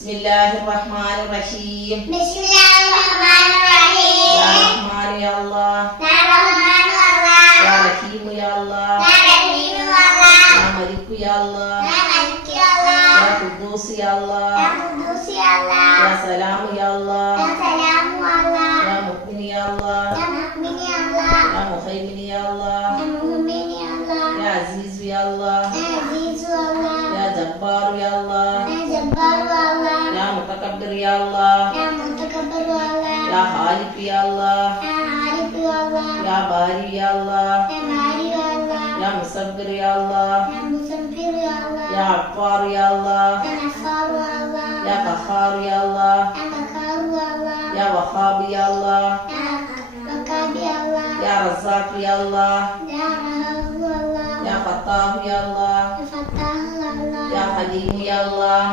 بسم الله الرحمن الرحيم بسم الله الرحمن يا الرحيم رحمن يا الله يا رحمن الله يا رحيم يا الله يا رحيم الله يا ملك يا الله يا ملك الله يا قدوس يا الله يا قدوس يا الله يا سلام يا الله يا سلام الله يا مؤمن يا الله يا مؤمن يا الله يا مهيمن يا الله يا مؤمن يا الله يا عزيز يا الله يا عزيز الله يا جبار يا الله يا جبار الله يا متكبر يا الله يا متكبر الله يا خالق يا الله يا عارف الله يا باري يا الله يا ماري الله يا مصبر يا الله يا مصبر يا الله يا عفار يا الله يا غفار الله يا قهار يا الله يا غفار الله يا وهاب يا الله يا وكاب يا الله يا رزاق يا الله يا رهاب الله يا فتاح يا الله يا فتاح الله يا حليم يا الله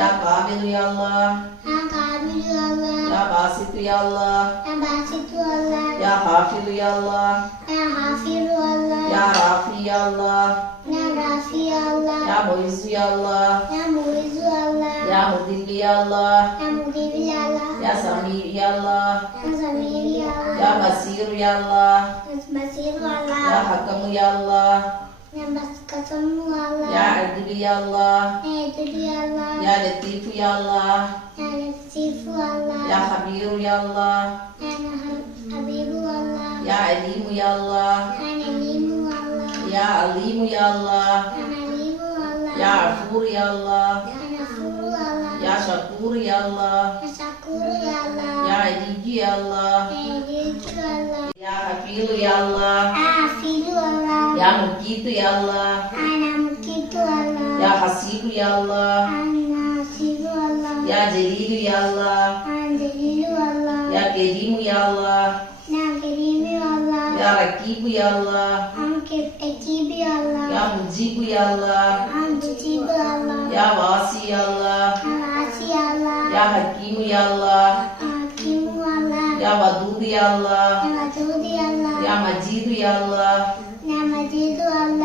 Ya Kamil Ya Allah Ya Kamil Ya Allah Ya basit Ya Allah Ya Basitu Allah Ya hafil Ya Allah Ya Hafiru Allah Ya Rafi Ya Allah Ya Rafi Ya Allah Ya Muizu Ya Allah Ya Muizu Allah Ya mudir Ya Allah Ya mudir Ya Allah Ya Samir Ya Allah Ya Samir Ya Allah Ya basir Ya Allah Ya Basiru Allah Ya hakam Ya Allah yang basket semua Allah. Ya Adilu ya Allah. Ya Adilu ya Allah. Ya Latifu ya Allah. Ya Latifu Allah. Ya Khabiru ya Allah. Ya Khabiru Allah. Ya Alimu ya Allah. Ya Alimu Allah. Ya Alimu ya Allah. Ya Alimu Allah. Ya Afur ya Allah. Ya Afur Allah. Ya Syakur ya Allah. Ya Syakur ya Allah. Ya Adiju ya Allah. Ya Adiju ya Allah. Ya Hafilu ya Allah. Ya begitu ya Allah. Ana begitu Allah. Ya Hasibu ya Allah. Ana Hasibu Allah. Ya Jalilu ya Allah. Ana Jalilu Allah. Ya Kerimu ya Allah. Ya Kerimu ya Allah. Ya Rakibu ya Allah. Ana Rakibu ya Allah. Ya Mujibu ya Allah. Ana Mujibu Allah. Ya Wasi ya Allah. Ya Wasi ya Allah. Ya Hakimu ya Allah. Hakimu Allah. Ya Wadud ya Allah. Ya Wadud ya Allah. Ya Majidu ya Allah.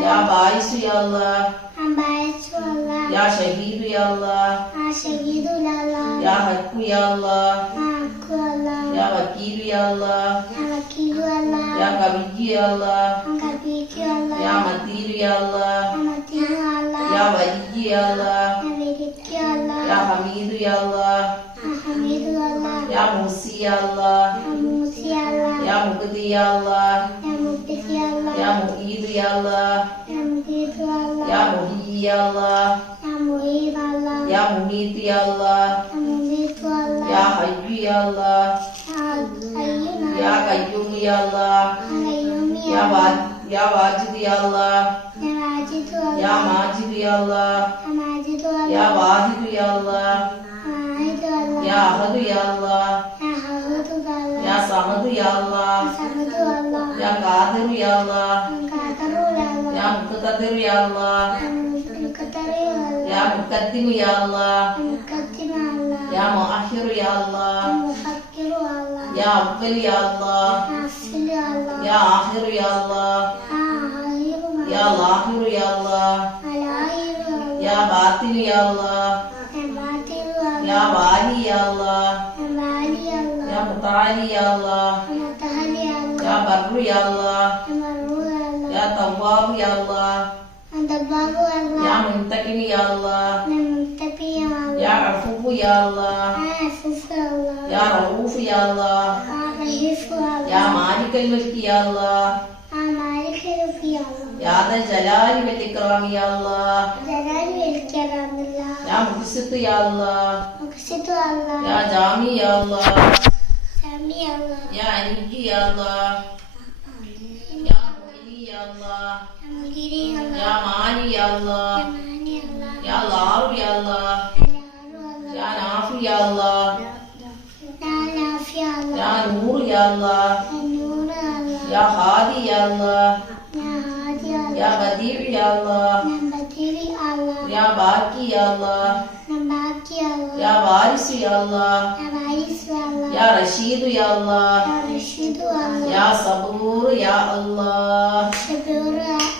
يا باعث يا الله يا باعث يا الله يا شهيد يا الله يا شهيد يا الله يا حق يا الله يا حق الله يا وكيل يا الله يا وكيل يا الله يا قوي يا الله يا مدير يا الله يا مدير يا الله يا حميد يا الله يا موسي يا الله يا موسي يا الله يا مقدي يا الله يا Ya Allah Ya Allah Ya Muhyi Ya Allah Ya Muhyi Allah Ya Mumit Ya Allah Ya Mumit Allah Ya Allah Ya Qayyum Ya Allah Ya Wajid Ya Ya Allah Ya Majid Ya Allah Ya Ya Allah Ya Ya Allah Ya Samad Ya Allah yang qadir ya Allah ya muqtadir ya Allah ya muqaddim ya Allah ya muakhir ya Allah ya awwal ya Allah ya akhir ya Allah ya lahir ya Allah ya batin ya Allah ya bali ya Allah ya mutali ya Allah Ya Barru ya Allah. Ya Tawwab ya Allah. Ya Muntakim ya Allah. Ya Afubu ya Allah. Ya Rauf ya Allah. Ya Malik al-Mulk ya Allah. Ya da Celal ve İkram ya Allah. Celal ve İkram Allah. Ya Muksit ya Allah. Muksit Allah. Ya ya Allah. Cami ya Allah. جامي يا الله سامي الله يا علي يا الله يا مولي يا الله يا مديري الله يا مالي يا الله يا ماني الله يا لار يا الله يا لارو الله يا نافي يا الله يا نافي الله يا نور يا الله يا نور الله يا هادي يا الله يا هادي الله يا بديع يا الله يا بديري الله يا باقي يا الله ya Varisu Ya Allah. Ya Varis Ya Allah. Ya Raşidu Ya Allah. Ya Raşidu Allah. Ya Saburu Ya Allah. Saburu Ya Allah.